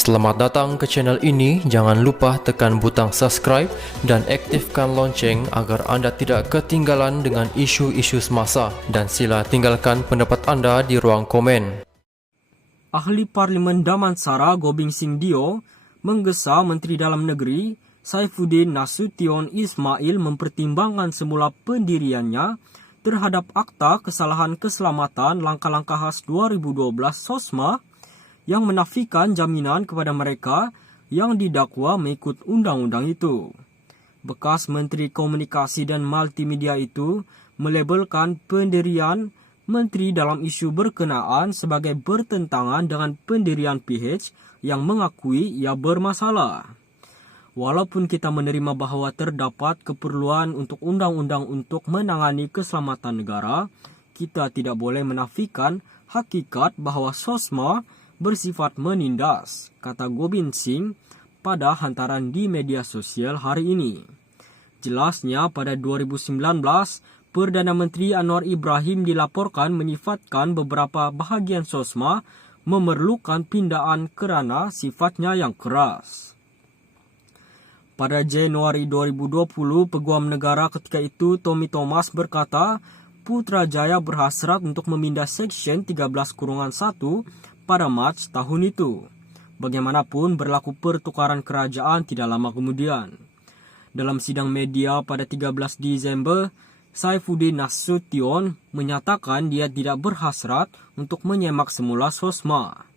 Selamat datang ke channel ini. Jangan lupa tekan butang subscribe dan aktifkan lonceng agar anda tidak ketinggalan dengan isu-isu semasa, dan sila tinggalkan pendapat anda di ruang komen. Ahli Parlimen Damansara Gobind Singh Dio menggesa Menteri Dalam Negeri Saifuddin Nasution Ismail mempertimbangkan semula pendiriannya terhadap Akta Kesalahan Keselamatan Langkah-Langkah Khas 2012 SOSMA yang menafikan jaminan kepada mereka yang didakwa mengikut undang-undang itu. Bekas Menteri Komunikasi dan Multimedia itu melabelkan pendirian Menteri dalam isu berkenaan sebagai bertentangan dengan pendirian PH yang mengakui ia bermasalah. Walaupun kita menerima bahwa terdapat keperluan untuk undang-undang untuk menangani keselamatan negara, kita tidak boleh menafikan hakikat bahwa SOSMA bersifat menindas, kata Gobind Singh pada hantaran di media sosial hari ini. Jelasnya pada 2019, Perdana Menteri Anwar Ibrahim dilaporkan menyifatkan beberapa bahagian SOSMA memerlukan pindaan kerana sifatnya yang keras. Pada Januari 2020, Peguam Negara ketika itu Tommy Thomas berkata Putrajaya berhasrat untuk memindah Seksyen 13-1 pada Mac tahun itu. Bagaimanapun berlaku pertukaran kerajaan tidak lama kemudian. Dalam sidang media pada 13 Disember, Saifuddin Nasution menyatakan dia tidak berhasrat untuk menyemak semula SOSMA.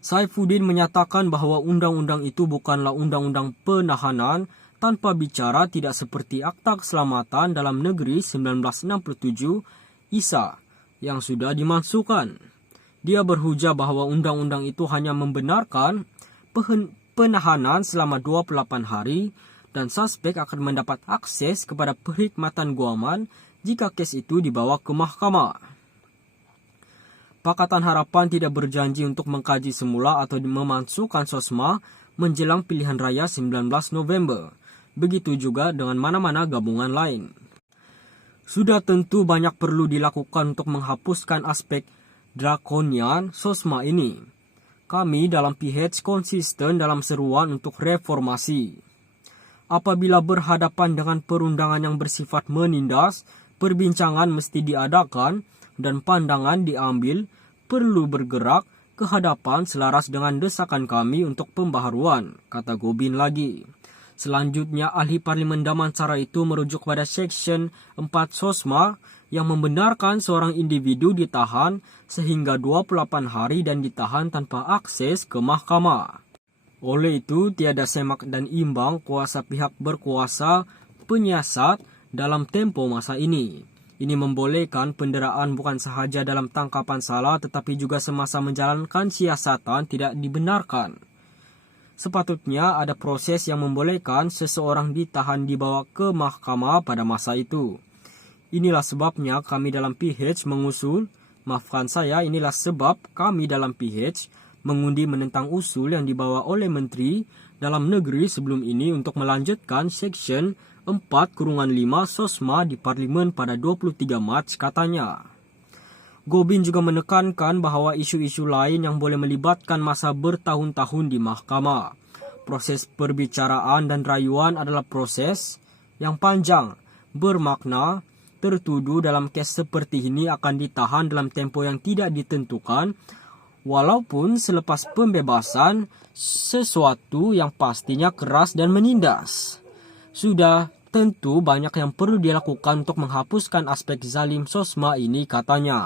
Saifuddin menyatakan bahwa undang-undang itu bukanlah undang-undang penahanan tanpa bicara tidak seperti Akta Keselamatan Dalam Negeri 1967 ISA yang sudah dimasukkan. Dia berhujah bahwa undang-undang itu hanya membenarkan penahanan selama 28 hari dan suspek akan mendapat akses kepada perkhidmatan guaman jika kes itu dibawa ke mahkamah. Pakatan Harapan tidak berjanji untuk mengkaji semula atau memasukkan SOSMA menjelang pilihan raya 19 November. Begitu juga dengan mana-mana gabungan lain. Sudah tentu banyak perlu dilakukan untuk menghapuskan aspek drakonian SOSMA ini. Kami dalam PH konsisten dalam seruan untuk reformasi. Apabila berhadapan dengan perundangan yang bersifat menindas, perbincangan mesti diadakan dan pandangan diambil perlu bergerak ke hadapan selaras dengan desakan kami untuk pembaharuan, kata Gobind lagi. Selanjutnya, ahli Parlimen Damansara itu merujuk pada Seksyen 4 SOSMA yang membenarkan seorang individu ditahan sehingga 28 hari dan ditahan tanpa akses ke mahkamah. Oleh itu, tiada semak dan imbang kuasa pihak berkuasa penyiasat dalam tempo masa ini. Ini membolehkan penderaan bukan sahaja dalam tangkapan salah tetapi juga semasa menjalankan siasatan tidak dibenarkan. Sepatutnya ada proses yang membolehkan seseorang ditahan dibawa ke mahkamah pada masa itu. Inilah sebab kami dalam PH mengundi menentang usul yang dibawa oleh Menteri Dalam Negeri sebelum ini untuk melanjutkan Seksyen 4-5 SOSMA di Parlimen pada 23 Mac katanya. Gobind juga menekankan bahwa isu-isu lain yang boleh melibatkan masa bertahun-tahun di mahkamah. Proses perbicaraan dan rayuan adalah proses yang panjang, bermakna. Tertuduh dalam kes seperti ini akan ditahan dalam tempo yang tidak ditentukan, walaupun selepas pembebasan sesuatu yang pastinya keras dan menindas. Sudah tentu banyak yang perlu dilakukan untuk menghapuskan aspek zalim SOSMA ini, katanya.